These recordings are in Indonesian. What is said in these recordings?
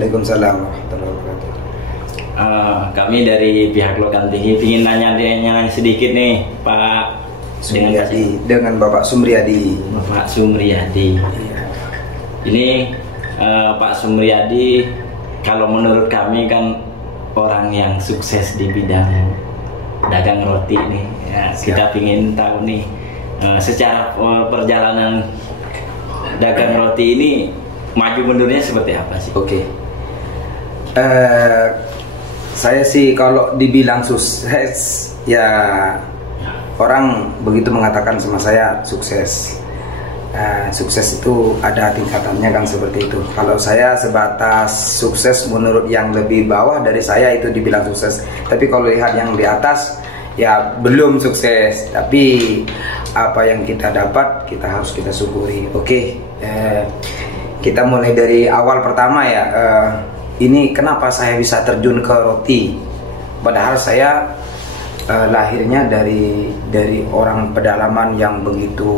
Waalaikumsalam warahmatullahi wabarakatuh. Kami dari pihak Lokan TV ingin nanya sedikit nih Pak Sumriyadi, dengan Bapak Sumriyadi. Bapak Sumriyadi. Iya. Ini Pak Sumriyadi, kalau menurut kami kan orang yang sukses di bidang dagang roti nih. Ya, kita ingin tahu nih secara perjalanan dagang roti ini maju mundurnya seperti apa sih? Oke. Saya sih kalau dibilang sukses ya orang begitu mengatakan sama saya sukses. Sukses itu ada tingkatannya kan seperti itu. Kalau saya sebatas sukses menurut yang lebih bawah dari saya itu dibilang sukses. Tapi kalau lihat yang di atas ya belum sukses. Tapi apa yang kita dapat kita harus kita syukuri. Oke. Kita mulai dari awal pertama ya. Ini kenapa saya bisa terjun ke roti? Padahal saya lahirnya dari orang pedalaman yang begitu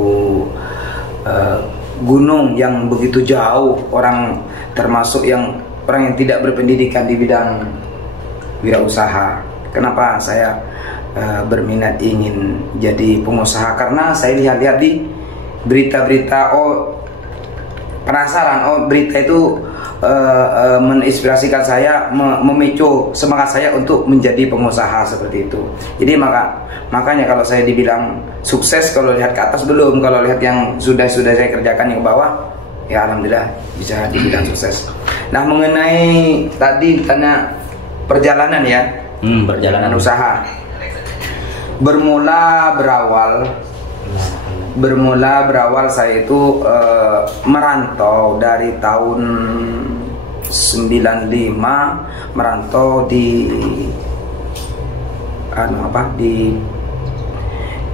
gunung, yang begitu jauh, orang termasuk orang yang tidak berpendidikan di bidang wirausaha. Kenapa saya berminat ingin jadi pengusaha? Karena saya lihat-lihat di berita-berita, penasaran, berita itu menginspirasikan saya, memicu semangat saya untuk menjadi pengusaha seperti itu. Jadi makanya kalau saya dibilang sukses, kalau lihat ke atas belum, kalau lihat yang sudah saya kerjakan yang ke bawah, ya alhamdulillah bisa dibilang sukses. Nah, mengenai tadi tanya perjalanan ya, perjalanan usaha, berawal saya itu merantau dari tahun 95, merantau di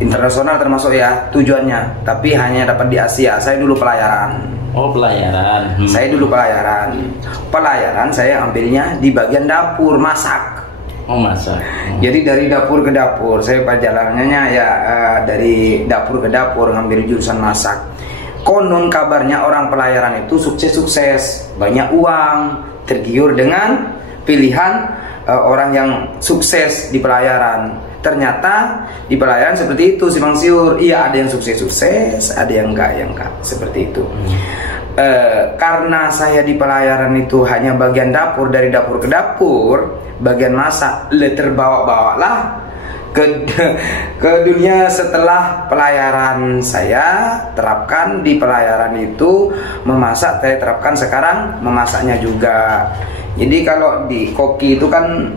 internasional termasuk ya tujuannya, tapi hanya dapat di Asia. Saya dulu pelayaran. Oh, pelayaran. Saya dulu pelayaran saya ambilnya di bagian dapur, masak. Oh, masak. Jadi dari dapur ke dapur, saya perjalanannya ya dari dapur ke dapur ngambil jurusan masak. Konon kabarnya orang pelayaran itu sukses, banyak uang, tergiur dengan pilihan orang yang sukses di pelayaran. Ternyata di pelayaran seperti itu, simpang siur. Iya, ada yang sukses, ada yang enggak, seperti itu. Karena saya di pelayaran itu hanya bagian dapur, dari dapur ke dapur, bagian masak, terbawa-bawalah ke dunia setelah pelayaran. Saya terapkan di pelayaran itu memasak, saya terapkan sekarang memasaknya juga. Jadi kalau di koki itu kan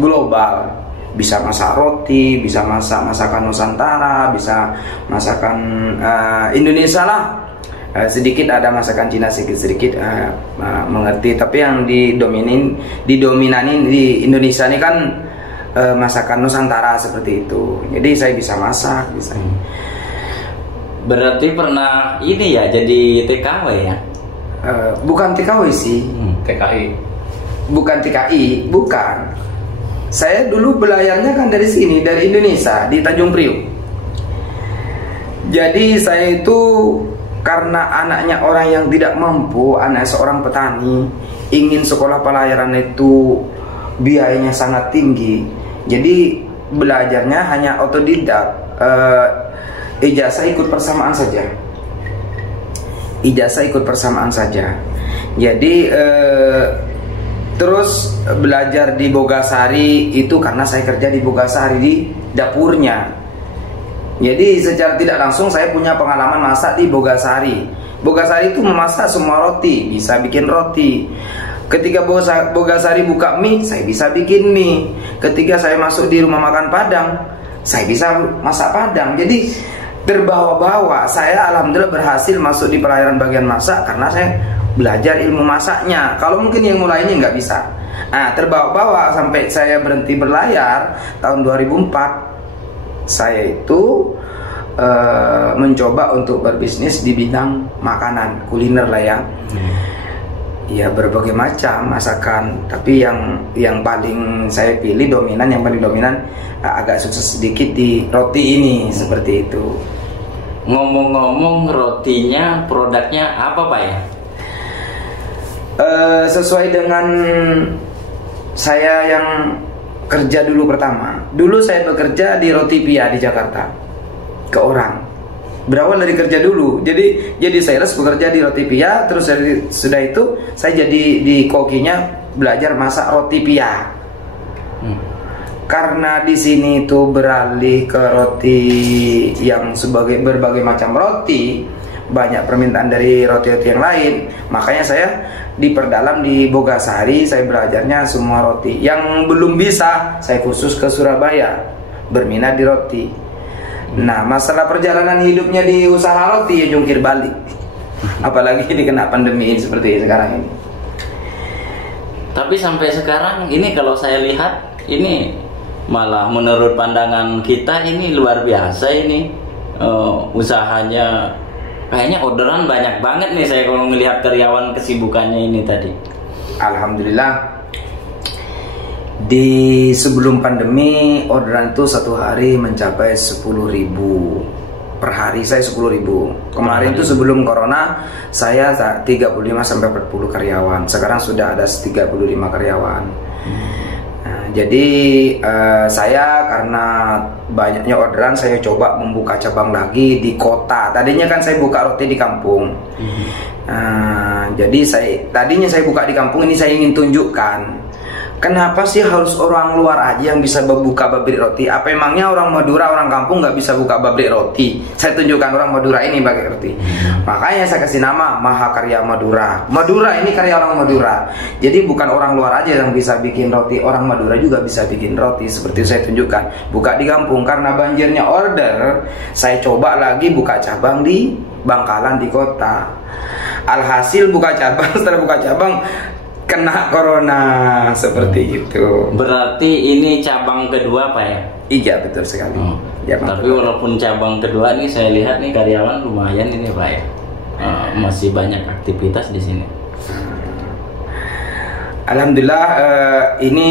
global, bisa masak roti, bisa masak masakan Nusantara, bisa masakan Indonesia lah. Sedikit ada masakan Cina, sedikit mengerti, tapi yang didominanin di Indonesia ini kan masakan Nusantara seperti itu. Jadi saya bisa masak, bisa. Berarti pernah ini ya jadi TKW ya? Bukan TKW sih. TKI. Bukan TKI, bukan. Saya dulu belayarnya kan dari sini, dari Indonesia, di Tanjung Priok. Jadi saya itu karena anaknya orang yang tidak mampu, anak seorang petani, ingin sekolah pelayaran itu biayanya sangat tinggi. Jadi belajarnya hanya otodidak, ijazah ikut persamaan saja. Jadi terus belajar di Bogasari itu karena saya kerja di Bogasari di dapurnya. Jadi secara tidak langsung saya punya pengalaman masak di Bogasari. Bogasari itu memasak semua roti, bisa bikin roti. Ketika Bogasari buka mie, saya bisa bikin mie. Ketika saya masuk di rumah makan Padang, saya bisa masak Padang. Jadi terbawa-bawa. Saya alhamdulillah berhasil masuk di pelayaran bagian masak karena saya belajar ilmu masaknya. Kalau mungkin yang mulai ini nggak bisa. Nah, terbawa-bawa sampai saya berhenti berlayar tahun 2004. Saya itu mencoba untuk berbisnis di bidang makanan, kuliner lah ya. Ya berbagai macam masakan, tapi yang paling saya pilih yang paling dominan agak sukses sedikit di roti ini, seperti itu. Ngomong-ngomong rotinya, produknya apa Pak ya? Sesuai dengan saya yang kerja dulu pertama. Dulu saya bekerja di Roti Pia di Jakarta ke orang. Berawal dari kerja dulu. Jadi sales bekerja di Roti Pia, terus sudah itu saya jadi di kokinya belajar masak roti pia. Karena di sini itu beralih ke roti yang sebagai berbagai macam roti, banyak permintaan dari roti-roti yang lain, makanya saya diperdalam di Bogasari. Saya belajarnya semua roti. Yang belum bisa, saya khusus ke Surabaya berminat di roti. Nah, masalah perjalanan hidupnya di usaha roti ya jungkir balik. Apalagi ini kena pandemi ini seperti sekarang ini. Tapi sampai sekarang ini kalau saya lihat ini malah menurut pandangan kita ini luar biasa ini usahanya. Kayaknya orderan banyak banget nih saya kalau melihat karyawan kesibukannya ini tadi. Alhamdulillah. Di sebelum pandemi orderan itu satu hari mencapai 10.000 per hari. Saya 10.000. Kemarin itu sebelum corona saya 35 sampai 40 karyawan. Sekarang sudah ada 35 karyawan. Jadi saya karena banyaknya orderan, saya coba membuka cabang lagi di kota. Tadinya kan saya buka roti di kampung. Jadi tadinya saya buka di kampung, ini saya ingin tunjukkan kenapa sih harus orang luar aja yang bisa buka pabrik roti? Apa emangnya orang Madura, orang kampung nggak bisa buka pabrik roti? Saya tunjukkan orang Madura ini pakai roti. Makanya saya kasih nama Mahakarya Madura. Madura ini karya orang Madura. Jadi bukan orang luar aja yang bisa bikin roti, orang Madura juga bisa bikin roti. Seperti saya tunjukkan, buka di kampung. Karena banjirnya order, saya coba lagi buka cabang di Bangkalan di kota. Alhasil buka cabang, setelah buka cabang kena corona seperti itu. Berarti ini cabang kedua Pak ya? Iya betul sekali. Tapi walaupun cabang kedua nih saya lihat nih karyawan lumayan ini Pak ya. Masih banyak aktivitas di sini. Alhamdulillah ini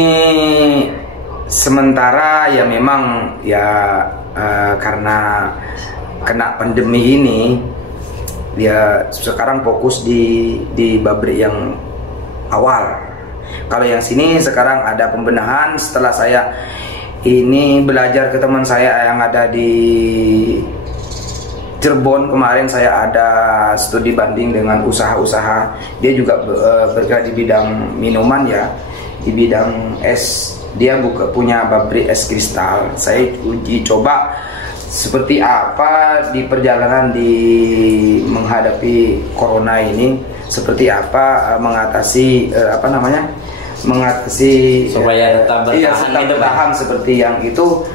sementara ya memang ya karena kena pandemi ini dia sekarang fokus di pabrik yang awal. Kalau yang sini sekarang ada pembenahan. Setelah saya ini belajar ke teman saya yang ada di Cirebon, kemarin saya ada studi banding dengan usaha-usaha. Dia juga bergerak di bidang minuman ya, di bidang es. Dia punya pabrik es kristal. Saya uji coba seperti apa di perjalanan di menghadapi corona ini, seperti apa mengatasi mengatasi supaya tetap bertahan seperti yang itu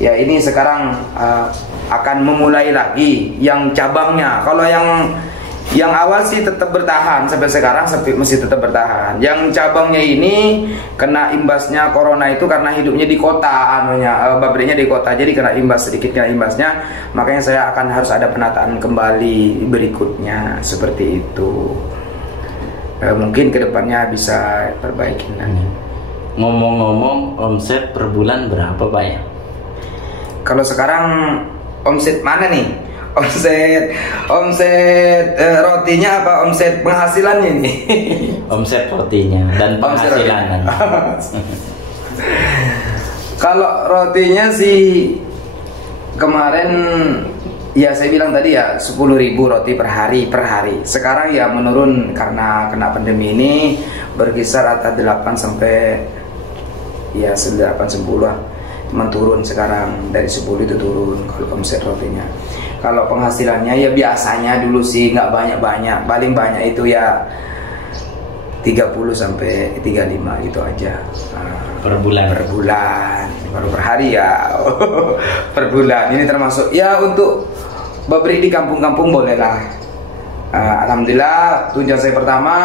ya. Ini sekarang akan memulai lagi yang cabangnya. Kalau yang awal sih tetap bertahan sampai sekarang, masih tetap bertahan. Yang cabangnya ini kena imbasnya corona itu karena hidupnya di kota, pabriknya di kota, jadi kena imbasnya. Makanya saya akan harus ada penataan kembali berikutnya seperti itu. Mungkin kedepannya bisa perbaikin lagi. Ngomong-ngomong, omset per bulan berapa Pak ya? Kalau sekarang omset mana nih? Omset rotinya apa omset penghasilannya nih? Omset rotinya dan penghasilannya. Kalau rotinya sih kemarin ya saya bilang tadi ya 10.000 roti per hari. Sekarang ya menurun karena kena pandemi ini, berkisar antara 8 sampai ya 8-10 lah. Menurun sekarang, dari 10 itu turun kalau omset rotinya. Kalau penghasilannya ya biasanya dulu sih nggak banyak-banyak, paling banyak itu ya 30 sampai 35 gitu aja. Per bulan. Baru per hari ya. Per bulan. Ini termasuk ya untuk pabrik di kampung-kampung boleh lah. Alhamdulillah tujuan saya pertama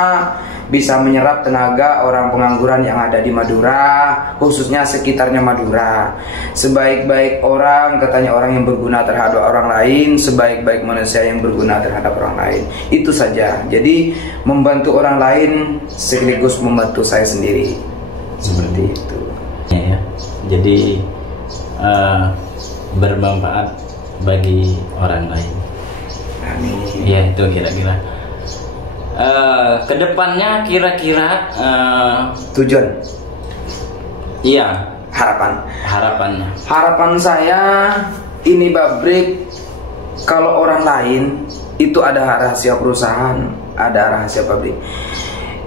bisa menyerap tenaga orang pengangguran yang ada di Madura, khususnya sekitarnya Madura. Sebaik-baik orang, katanya orang yang berguna terhadap orang lain, sebaik-baik manusia yang berguna terhadap orang lain. Itu saja. Jadi membantu orang lain sekaligus membantu saya sendiri. Seperti itu. Ya. Jadi bermanfaat bagi orang lain. Amin. Ya itu kira-kira. kedepannya kira-kira Tujuan, iya, harapannya. harapan saya ini pabrik, kalau orang lain itu ada rahasia perusahaan, ada rahasia pabrik.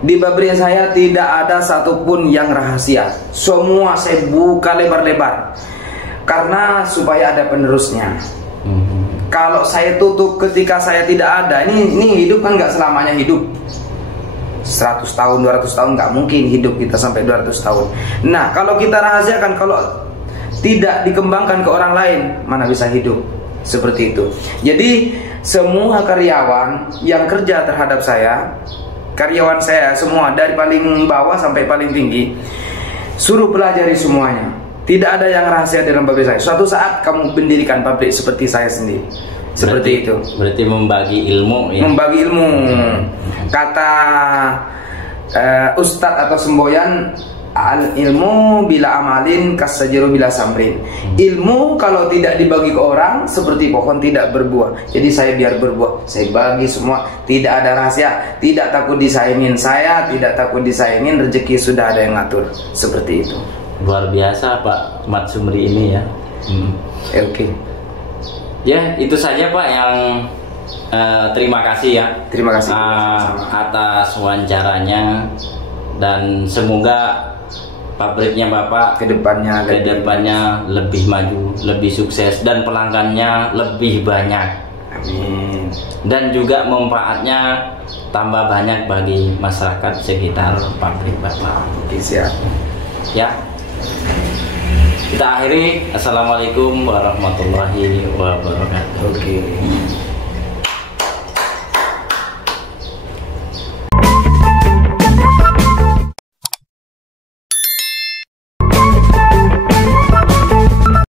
Di pabrik saya tidak ada satupun yang rahasia. Semua saya buka lebar-lebar karena supaya ada penerusnya. Kalau saya tutup ketika saya tidak ada, ini hidup kan nggak selamanya hidup. 100 tahun, 200 tahun nggak mungkin hidup kita sampai 200 tahun. Nah, kalau kita rahasiakan, kalau tidak dikembangkan ke orang lain, mana bisa hidup seperti itu. Jadi semua karyawan yang kerja terhadap saya, karyawan saya semua dari paling bawah sampai paling tinggi, suruh pelajari semuanya. Tidak ada yang rahasia dalam pabrik saya. Suatu saat kamu mendirikan pabrik seperti saya sendiri. Seperti itu. Berarti membagi ilmu ya. Membagi ilmu. Kata Ustadz atau semboyan, al ilmu bila amalin kasajiru bila samrin. Ilmu kalau tidak dibagi ke orang seperti pohon tidak berbuah. Jadi saya biar berbuah, saya bagi semua, tidak ada rahasia, tidak takut disaingin saya, tidak takut disaingin, rezeki sudah ada yang ngatur. Seperti itu. Luar biasa Pak Mat Sumri ini ya. Oke. Ya, itu saja Pak yang terima kasih ya. Terima kasih atas wawancaranya, dan semoga pabriknya Bapak kedepannya lebih maju, lebih sukses, dan pelanggannya lebih banyak. Amin. Dan juga manfaatnya tambah banyak bagi masyarakat sekitar pabrik Bapak. Oke, siap. Ya. Kita akhiri. Assalamualaikum warahmatullahi wabarakatuh. Oke.